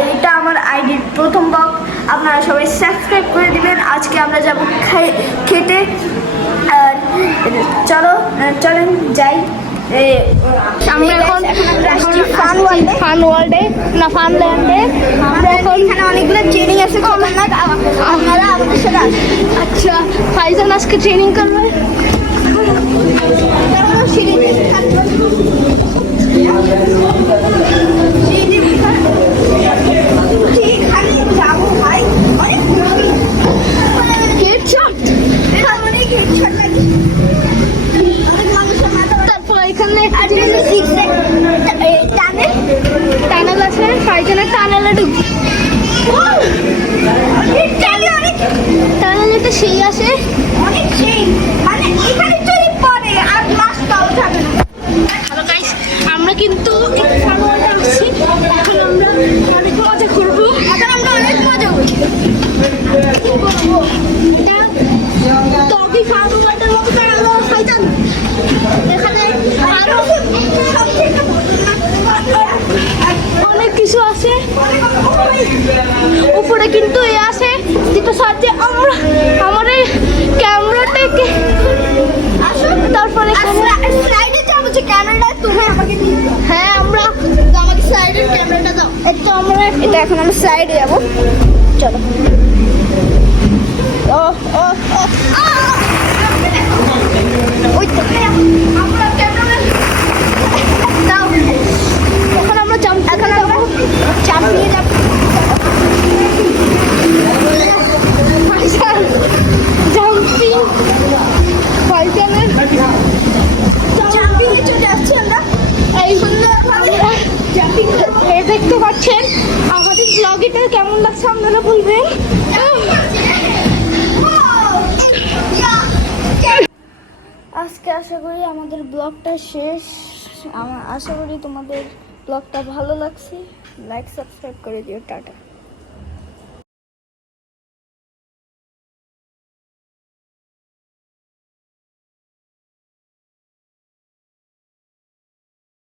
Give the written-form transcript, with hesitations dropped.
এটা আমার আইডির প্রথম ব্লগ, আপনারা সবাই সাবস্ক্রাইব করে দিবেন। আজকে আমরা যাব খেতে, চলেন যাই। আমরা এখন ফানওয়ার্ল্ডে না ফানল্যান্ডে। আমরা এখন এখানে অনেকগুলো ট্রেনিং আছে, খতরনাক, আপনারা আমাদের সাথে আসুন। আচ্ছা, ফাইজান আজকে ট্রেনিং করবে। তারপর এখানে টানেল আছে, ফাইজানের টানেলে ঢুকবে। টানেলে তো সেই আসে, অনেক সেই, মানে এখানে যদি পড়ে আর ক্লাসটাও যাবে না। হ্যালো গাইস, আমরা কিন্তু ফানওয়ার্ল্ডে আসছি। এখন আমরা অনেক মজা করবো। এখন আমরা অনেক মজা করবো। তো কি ফানওয়ার্ল্ডের মতো টানালো ফাইজান? এখানে আরো অনেক কিছু আছে। উপরে কিন্তু এ আছে যেটা সাহায্যে আমরা আমার এই ক্যামেরাটাকে তারপরে স্লাইডে যাবো, যে ক্যামেরাটা তুমি আমাকে দিয়ে দাও। হ্যাঁ, আমরা আমাকে সাইডের ক্যামেরাটা দাও। তো আমরা এটা এখন আমরা সাইডে যাবো, চলো। ও ও ও ওই তো আমরা ক্যামেরা দাও। এখন আমরা এখন আমরা চাপিয়ে যাবো। জাম্পিং ফাইজানের চাপিয়ে চলে যাচ্ছি আমরা এই সুন্দরভাবে জাম্পিং দেখতে পাচ্ছেন। আমাদের ব্লগিটা কেমন লাগছে আপনারা বলবেন। আজকে আশা করি আমাদের ব্লগটা শেষ। আশা করি তোমাদের ব্লগটা ভালো লাগছে। লাইক সাবস্ক্রাইব করে দিও। টাটা।